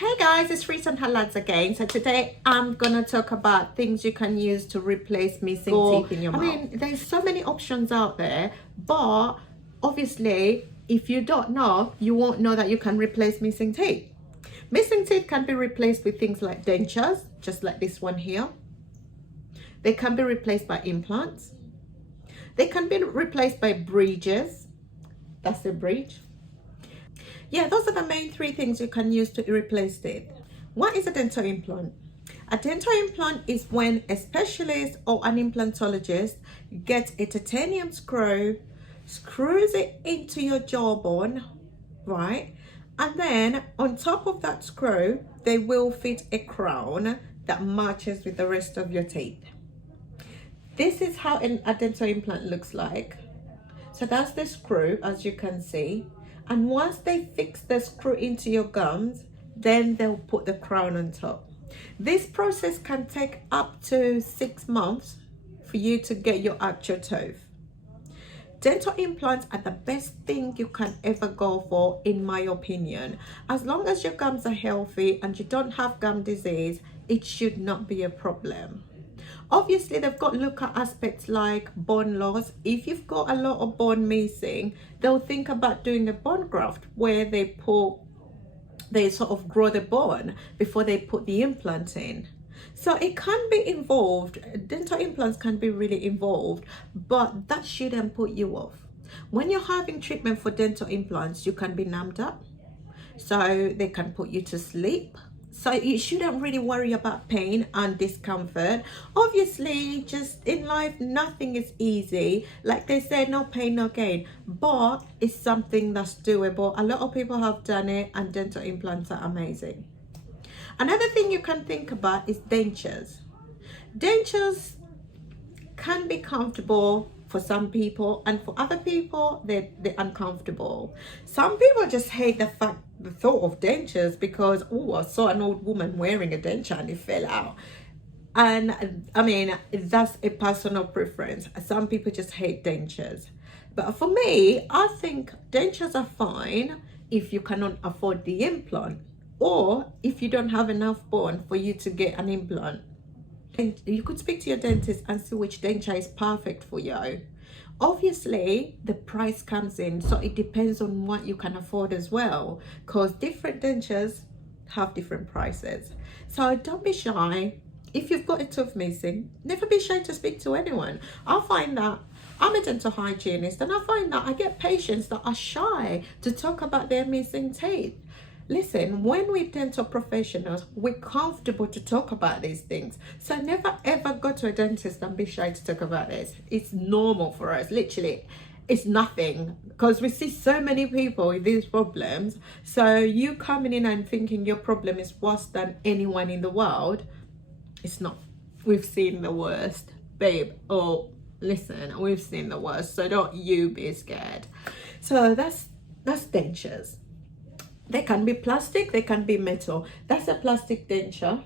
Hey guys, it's Untitled Lads again. So today I'm gonna talk about things you can use to replace missing teeth in your mouth. I mean, there's so many options out there, but obviously if you don't know, you won't know that you can replace missing teeth. Missing teeth can be replaced with things like dentures, just like this one here. They can be replaced by implants. They can be replaced by bridges. That's a bridge. Yeah, those are the main three things you can use to replace teeth. What is a dental implant? A dental implant is when a specialist or an implantologist gets a titanium screw, screws it into your jawbone, right? And then on top of that screw, they will fit a crown that matches with the rest of your teeth. This is how a dental implant looks like. So that's the screw, as you can see. And once they fix the screw into your gums, then they'll put the crown on top. This process can take up to 6 months for you to get your actual tooth. Dental implants are the best thing you can ever go for, in my opinion. As long as your gums are healthy and you don't have gum disease, it should not be a problem. Obviously, they've got to look at aspects like bone loss. If you've got a lot of bone missing, they'll think about doing a bone graft where they sort of grow the bone before they put the implant in. So it can be involved. Dental implants can be really involved, but that shouldn't put you off. When you're having treatment for dental implants, you can be numbed up, so they can put you to sleep. So you shouldn't really worry about pain and discomfort. Obviously, just in life, nothing is easy. Like they say, no pain, no gain. But it's something that's doable. A lot of people have done it, and dental implants are amazing. Another thing you can think about is dentures. Dentures can be comfortable for some people, and for other people they're uncomfortable. Some people just hate the thought of dentures because, oh, I saw an old woman wearing a denture and it fell out. And I mean, that's a personal preference. Some people just hate dentures, but for me, I think dentures are fine if you cannot afford the implant, or if you don't have enough bone for you to get an implant. And you could speak to your dentist and see which denture is perfect for you. Obviously, the price comes in, so it depends on what you can afford as well, because different dentures have different prices. So don't be shy. If you've got a tooth missing, never be shy to speak to anyone. I find that I'm a dental hygienist, and I find that I get patients that are shy to talk about their missing teeth. Listen, when we're dental professionals, we're comfortable to talk about these things. So never ever go to a dentist and be shy to talk about this. It's normal for us, literally. It's nothing, because we see so many people with these problems. So you coming in and thinking your problem is worse than anyone in the world, it's not. We've seen the worst, babe. Oh, listen, we've seen the worst. So don't you be scared. So that's dentures. They can be plastic, they can be metal. That's a plastic denture,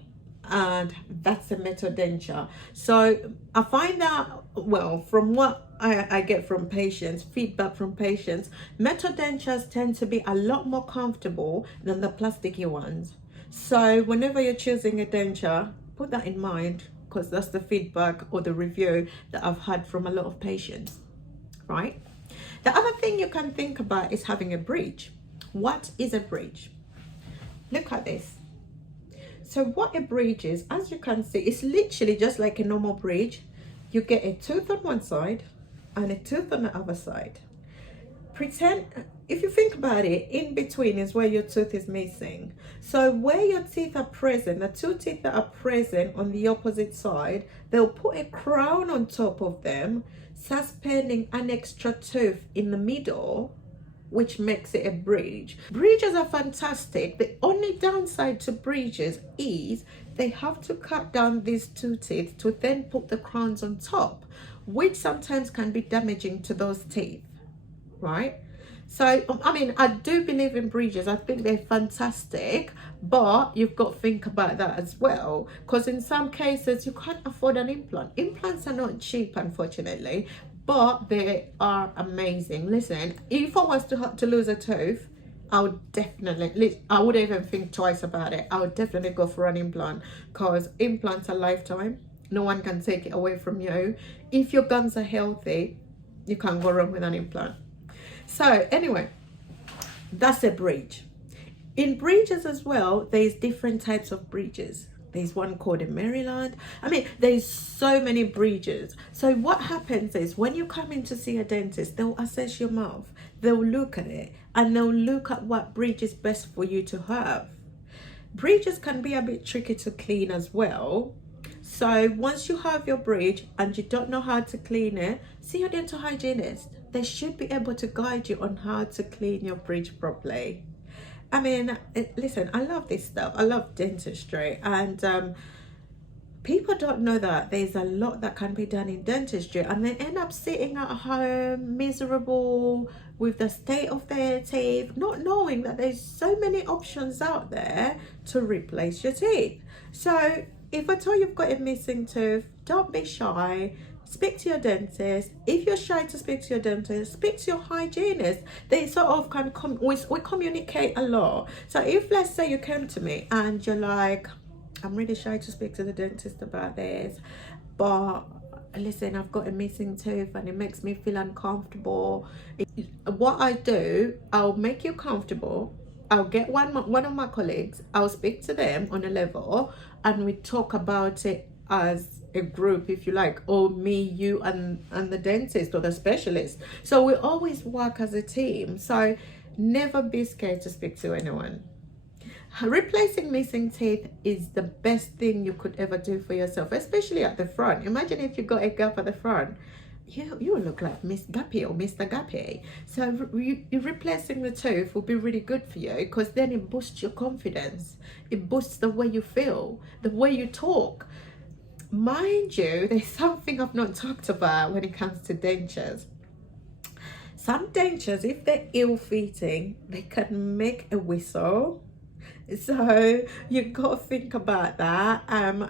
and that's a metal denture. So I find that, well, from what I get from patients, feedback from patients, metal dentures tend to be a lot more comfortable than the plasticky ones. So whenever you're choosing a denture, put that in mind, because that's the feedback or the review that I've had from a lot of patients, right? The other thing you can think about is having a bridge. What is a bridge? Look at this. So what a bridge is, as you can see, it's literally just like a normal bridge. You get a tooth on one side and a tooth on the other side. Pretend, if you think about it, in between is where your tooth is missing. So where your teeth are present, the two teeth that are present on the opposite side, they'll put a crown on top of them, suspending an extra tooth in the middle, which makes it a bridge. Bridges are fantastic. The only downside to bridges is they have to cut down these two teeth to then put the crowns on top, which sometimes can be damaging to those teeth, right? So, I mean, I do believe in bridges. I think they're fantastic, but you've got to think about that as well, because in some cases you can't afford an implant. Implants are not cheap, unfortunately, but they are amazing. Listen, if I was to lose a tooth, I would even think twice about it. I would definitely go for an implant, because implants are lifetime. No one can take it away from you. If your gums are healthy, you can't go wrong with an implant. So anyway, that's a bridge. In bridges as well, there's different types of bridges. There's one called in Maryland. I mean, there's so many bridges. So what happens is, when you come in to see a dentist, they'll assess your mouth. They'll look at it, and they'll look at what bridge is best for you to have. Bridges can be a bit tricky to clean as well. So once you have your bridge and you don't know how to clean it, see your dental hygienist. They should be able to guide you on how to clean your bridge properly. I mean, listen, I love this stuff. I love dentistry, and people don't know that there's a lot that can be done in dentistry, and they end up sitting at home miserable with the state of their teeth, not knowing that there's so many options out there to replace your teeth. So if at all you've got a missing tooth, don't be shy. Speak to your dentist. If you're shy to speak to your dentist, speak to your hygienist. They sort of can we communicate a lot. So if, let's say, you came to me and you're like, I'm really shy to speak to the dentist about this, but listen, I've got a missing tooth and it makes me feel uncomfortable. What I do, I'll make you comfortable. I'll get one of my colleagues, I'll speak to them on a level, and we talk about it as a group, if you like, or me, you, and the dentist or the specialist. So we always work as a team. So never be scared to speak to anyone. Replacing missing teeth is the best thing you could ever do for yourself, especially at the front. Imagine if you got a gap at the front. You look like Miss Gappy or Mr. Gappy. So replacing the tooth will be really good for you, because then it boosts your confidence. It boosts the way you feel, the way you talk. Mind you, there's something I've not talked about when it comes to dentures. Some dentures, if they're ill-fitting, they can make a whistle. So you've got to think about that,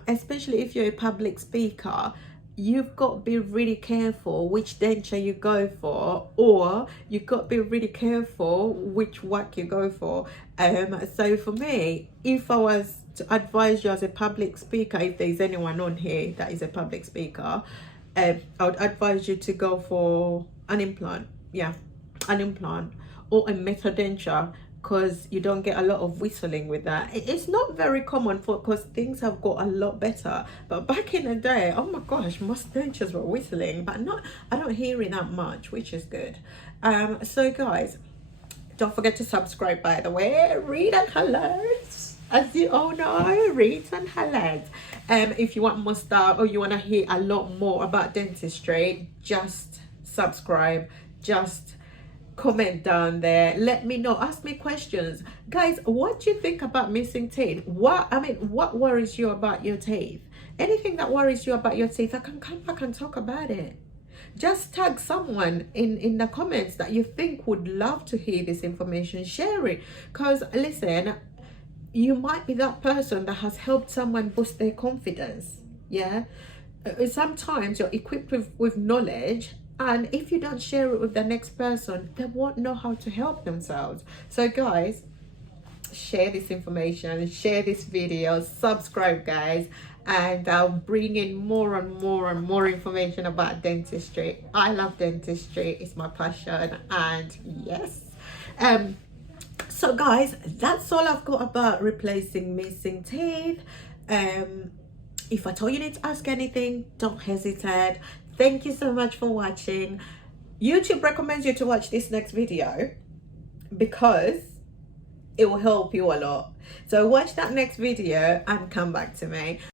especially if you're a public speaker. You've got to be really careful which denture you go for, or you've got to be really careful which whack you go for. So for me, if I was to advise you as a public speaker, if there's anyone on here that is a public speaker, I would advise you to go for an implant. Yeah, an implant or a metadenture, because you don't get a lot of whistling with that. It's not very common, because things have got a lot better. But back in the day, oh my gosh, most dentures were whistling, but I don't hear it that much, which is good. So guys, don't forget to subscribe, by the way. Read and highlights. As you all know, read and highlights. If you want more stuff, or you want to hear a lot more about dentistry, just subscribe. Just comment down there, let me know, ask me questions. Guys, what do you think about missing teeth? What worries you about your teeth? Anything that worries you about your teeth, I can come back and talk about it. Just tag someone in the comments that you think would love to hear this information. Share it, because listen, you might be that person that has helped someone boost their confidence. Yeah, sometimes you're equipped with knowledge, and if you don't share it with the next person, they won't know how to help themselves. So guys, share this information, share this video, subscribe guys, and I'll bring in more and more information about dentistry. I love dentistry, it's my passion, and yes. So guys, that's all I've got about replacing missing teeth. If at all you need to ask anything, don't hesitate. Thank you so much for watching. YouTube recommends you to watch this next video because it will help you a lot. So watch that next video and come back to me.